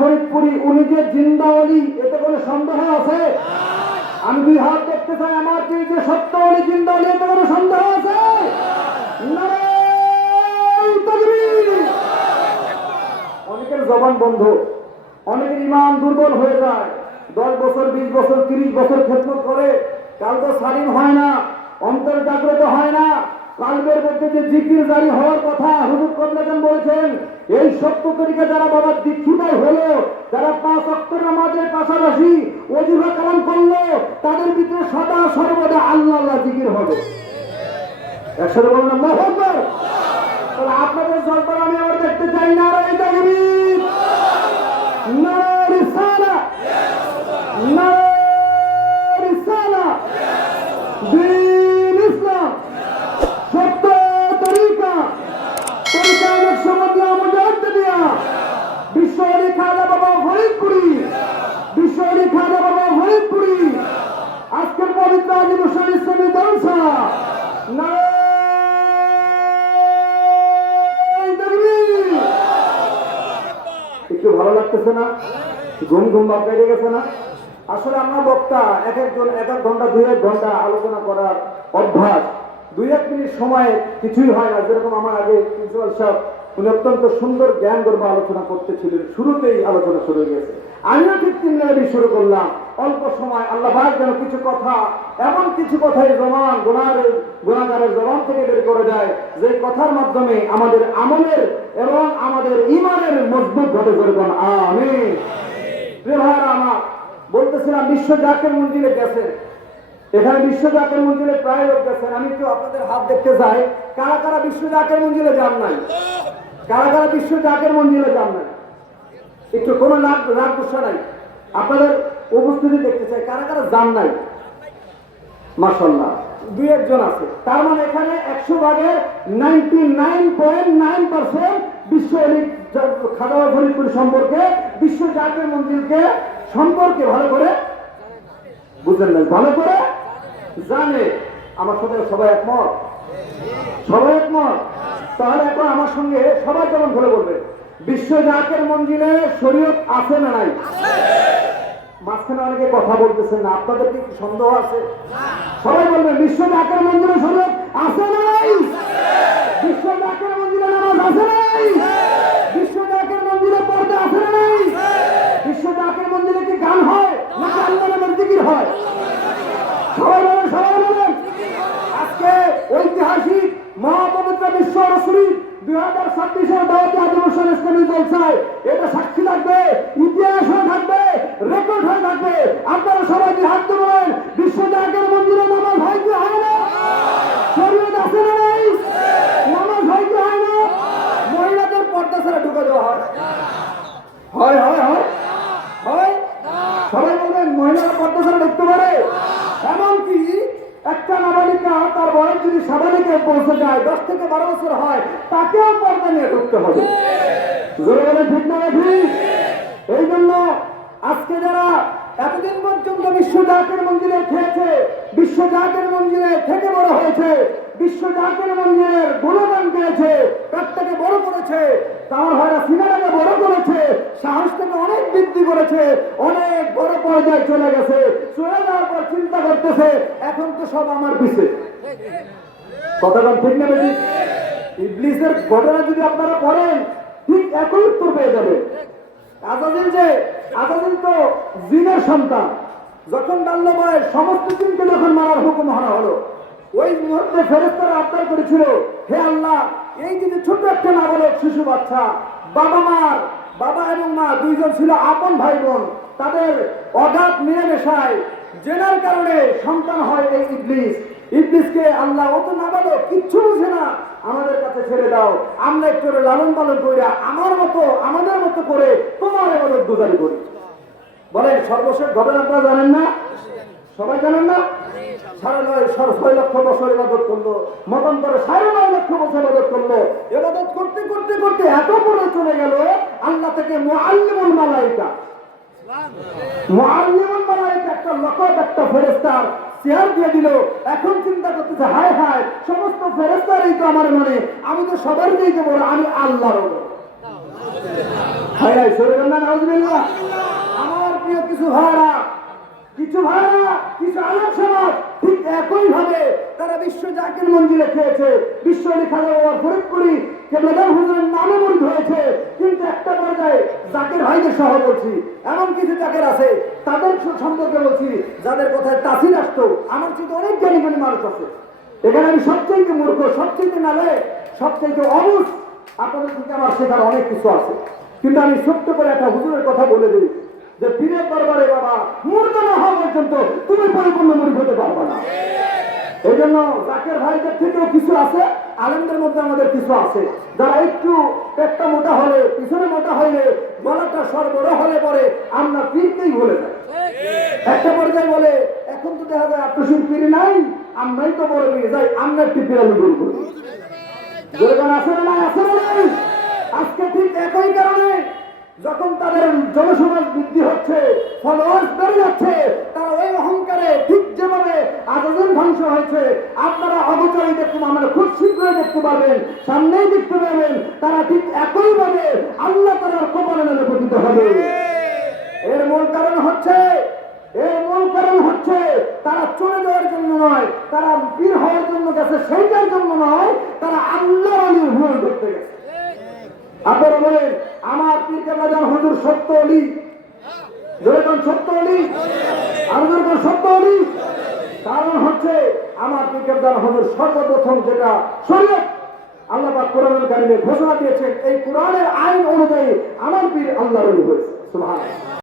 ফরিদপুরি উনি যে জিন্দা অলি, এতে কোনো সন্দেহ আছে? আমি দুই হাত দেখতে চাই, আমার কি যে সত্য অলি জিন্দা অলি, এতে কোনো সন্দেহ আছে? নারায়ে তাকবীর। অনেকের জবান বন্ধ, অনেকের ইমান দুর্বল হয়ে যায়। 10 বছর 20 বছর 30 বছর খেদমত করে কালকে স্বাধীন হয় না, অন্তর জাগ্রত হয় না। কালবের মধ্যে যে জিকির জারি হওয়ার কথা হুজুর কবলাজান বলেছেন, এই সত্য তরিকা যারা বাবা দীক্ষিতাই হলো, যারা 5 ওয়াক্ত নামাজের পাশাপাশি ওযিফা কালাম করলো, তাদের ভিতরে সদা সর্বদা আল্লাহ আল্লাহ জিকির হবে। একসাথে বলুন আল্লাহু আকবার। তাহলে আপনাদের জলপা আমি আবার দেখতে চাই। নারায়ে তাকবীর, নারায়ে রিসালাত, নারায়ে রিসালাত, দ্বীন ইসলাম, সত্য তরিকা, পরিচালক সমাজে আমাদের দিয়া বিশ্বলি খাজা বাবা ফরিদপুরি, বিশ্বলি খাজা বাবা ফরিদপুরি আজকের পবিত্র দিবসের ইসলামী জলসা। একটু ভালো লাগতেছে না? ঘুম ঘুম ভাব বেড়ে গেছে না? আসলে আমরা বক্তা এক একজন 1 ঘন্টা 2 ঘন্টা আলোচনা করার অভ্যাস, 2-1 মিনিট সময় কিছুই হয় না। যেরকম আমার আগে প্রিন্সিপাল সাহেব, উনি অত্যন্ত সুন্দর জ্ঞান গর্ব আলোচনা করতেছিলেন, শুরুতেই আলোচনা শুরু হয়ে গেছে। আমিও ঠিক 3 মিনিট শুরু করলাম। অল্প সময় আল্লাহ পাক যেন কিছু কথা, এমন কিছু কথাই জবান গুনাহগারের জবান থেকে বের করে দেয়, যে কথার মাধ্যমে আমাদের আমলের এবং আমাদের ঈমানের মজবুত ঘটে করবেন। আমিন। প্রিয় ভাইরা আমার, বলতেছিলাম বিশ্ব জাকের মঞ্জিলে গেছে। এখানে বিশ্ব জাকের মঞ্জিলে প্রায় লোক গেছেন। আমি একটু আপনাদের হাত দেখতে চাই, কারা কারা বিশ্ব জাকের মঞ্জিলে যান নাই? কারা কারা বিশ্ব জাকের মঞ্জিলে যান নাই? একটু কোনো রাগ গুসা নাই, আপনাদের উপস্থিতি দেখতে চাই। কারা কারা যান নাই? মাশাআল্লাহ, 2-1 জন আছে। তার মানে এখানে 100 ভাগের 99.9% বিশ্ব খাজা ফরিদপুর সম্পর্কে, বিশ্ব জাকের মঞ্জিলকে সম্পর্কে ভালো করে বুঝেন না, ভালো করে জানে। আমার সাথে সবাই একমত? সবাই একমত? তাহলে এখন আমার সঙ্গে সবাই যেমন বলে বলবে, বিশ্ব জাকের মঞ্জিলে শরীয়ত আছে না নাই? মাঝখানে অনেকে কথা বলতেছেন না, আপনাদের কি সন্দেহ আছে? সবাই বলবেন বিশ্ব জাকের মঞ্জিলে শরীয়ত আছে না নাই? বিশ্ব জাকের মঞ্জিলে নামাজ আছে না নাই? বিশ্ব জাকের মঞ্জিলে পর্দা আছে না নাই? বিশ্ব জাকের মঞ্জিলে কি গান হয় নাকি আল্লাহর নামের জিকির হয়? সবাই বলেন, সবাই বলেন। আজকে ঐতিহাসিক মহাপবিত্র বিশ্ব রসুল 2026-এর দাওয়াতি আদিবাসী ইসলামী জলসায় এটা সাক্ষী থাকবে, ইতিহাস হয়ে থাকবে, রেকর্ড হয়ে থাকবে। আপনারা সবাই কি হাত বলেন, বিশ্ব জাকের মন্দিরে নামাজ হয় কি হয় না? শরীয়ত আছে না নাই? নামাজ হয় কি হয় না? মহিলাদের পর্দা ছাড়া ঢুকে দেওয়া হয়? হয় হয় হয় হয়। সবাই বলবেন মহিলারা পর্দা ছাড়া ঢুকতে পারে? এমনকি একটা নাবালিকা তার বয়স যদি স্বাভাবিকে পৌঁছে যায়, 10 থেকে 12 বছর হয়, তাকেও পর্দা নিয়ে ঢুকতে হবে। জোরে বলে ঠিক না ঠিক? এই জন্য আজকে যারা এতদিন পর্যন্ত বিশ্ব জাকের মঞ্জিলে খেয়েছে, বিশ্ব জাকের মঞ্জিলে থেকে বড় হয়েছে, বিশ্ব জাকের মঞ্জিলের গুণগান গেয়েছে, পেটটাকে বড় করেছে, তার ভাইরা সিনেমাকে বড় করেছে, সাহসটাকে অনেক বৃদ্ধি করেছে, অনেক বড় পর্যায়ে চলে গেছে, চলে যাওয়ার পর চিন্তা করতেছে এখন তো সব আমার পিছে। কথাটা ঠিক না বেশি? ইবলিসের ঘটনা যদি আপনারা পড়েন, ঠিক একই উত্তর পেয়ে যাবে। আজাজিল তো জিনের সন্তান, যখন বাল্য বয়স সমস্ত জিনকে যখন মারার হুকুম করা হলো, ওই মুহূর্তে ফেরেশতারা আবদার করেছিল, হে আল্লাহ, এই যে ছোট একটা নাবালক শিশু বাচ্চা, বাবা এবং মা 2 জন ছিল আপন ভাই বোন, তাদের অগাধ মিলেমিশায় জেনার কারণে সন্তান হয় এই ইবলিসকে আল্লাহ, ও তো নাবালক, কিচ্ছু বুঝে না, আমাদের কাছে ছেড়ে দাও, আমরা একটু লালন পালন করিয়া আমাদের মতো করে তোমার ইবাদত গুজারি করি। বলেন সর্বশেষ ঘটনা আপনারা জানেন না? সবাই জানেন না? 6.5 লক্ষ বছর ইবাদত করলো, মতান্তরে 9.5 লক্ষ বছর ইবাদত করলো। ইবাদত করতে করতে করতে এত পরে চলে গেল, আল্লাহ থেকে মুআল্লিমুল মালায়েকা একটা লকব, একটা ফেরেশতার চেয়ার দিয়ে দিল। এখন চিন্তা করতেছে, হায় হায়, সমস্ত ফেরেশতারই তো আমার মনে, আমি তো সবার দিকে বড়, আমি আল্লাহর বড়। হয় নাই সরে না নাউজুবিল্লাহ। আমার প্রিয় কিছু ভাইরা, কিছু আলেম সমাজ ঠিক একই ভাবে তারা বিশ্ব জাকির মঞ্জিলে খেয়েছে, বিশ্ব খাজা বাবা ফরিদপুরি কেবলাদার হুজুরের নামে মুরিদ হয়েছে। কিন্তু একটা পর্যায়ে জাকির ভাইদের সহ বলছি, এমন কিছু জাকির আছে তাদের সম্পর্কে বলছি যাদের কথায় তাসির আসতো। আমার চেয়ে অনেক জ্ঞানী জ্ঞানী মানুষ আছে এখানে, আমি সবচেয়ে মূর্খ, সবচেয়ে নালে, সবচেয়ে অবুঝ। আপনাদের থেকে আমার শেখার অনেক কিছু আছে, কিন্তু আমি ছোট্ট করে একটা হুজুরের কথা বলে দিই যে পীরের দরবারে বাবা মুর্দ না হওয়া পর্যন্ত তুমি পরিপূর্ণ মুরিদ হতে পারবে না। এই জন্য জাকের ভাইদের থেকেও কিছু আছে, আলেমদের মধ্যে আমাদের কিছু আছে যারা একটু পেটটা মোটা হলে, পিছনে মোটা হলে, গলাটা স্বর বড় হলে পরে আমরা পীরকেই ভুলে যাই। একটা পর্যায়ে বলে এখন তো দেখা যায় আত্মশীল পীর নাই, আমরাই তো বড় পীর, যাই আমরা একটি পীরামি গুরু করি। আসে না নাই? আজকে ঠিক একই কারণে যখন তাদের জনসমাজ বৃদ্ধি হচ্ছে, ফলোয়ার্স বেড়ে যাচ্ছে, তারা ওই অহংকারে ঠিক যেভাবে আয়োজন ধ্বংস হয়েছে আপনারা অগোচরে দেখতে পাবেন, খুব শীঘ্রই দেখতে পাবেন, সামনেই দেখতে পাবেন, তারা ঠিক একইভাবে আল্লাহ তাআলার কবরে নামে পতিত হবে। এর মূল কারণ হচ্ছে তারা চলে যাওয়ার জন্য নয়, তারা পীর হওয়ার জন্য গেছে, সেইটার জন্য নয়, তারা আল্লাহ আলীর ভুল করতে গেছে। আপনারা বলেন আমার পীর কেবলাদার হুজুর সত্য অলি, যেরকম সত্য অলি, আমাদের সত্য অলি। কারণ হচ্ছে আমার পীর কেবলাদার হুজুর সর্বপ্রথম যেটা শরীয়ত আল্লাহ পাক কোরআনুল কারীমে ঘোষণা দিয়েছেন, এই কোরআনের আইন অনুযায়ী আমার পীর আল্লাহর ওলি হয়েছে। সুবহানাল্লাহ।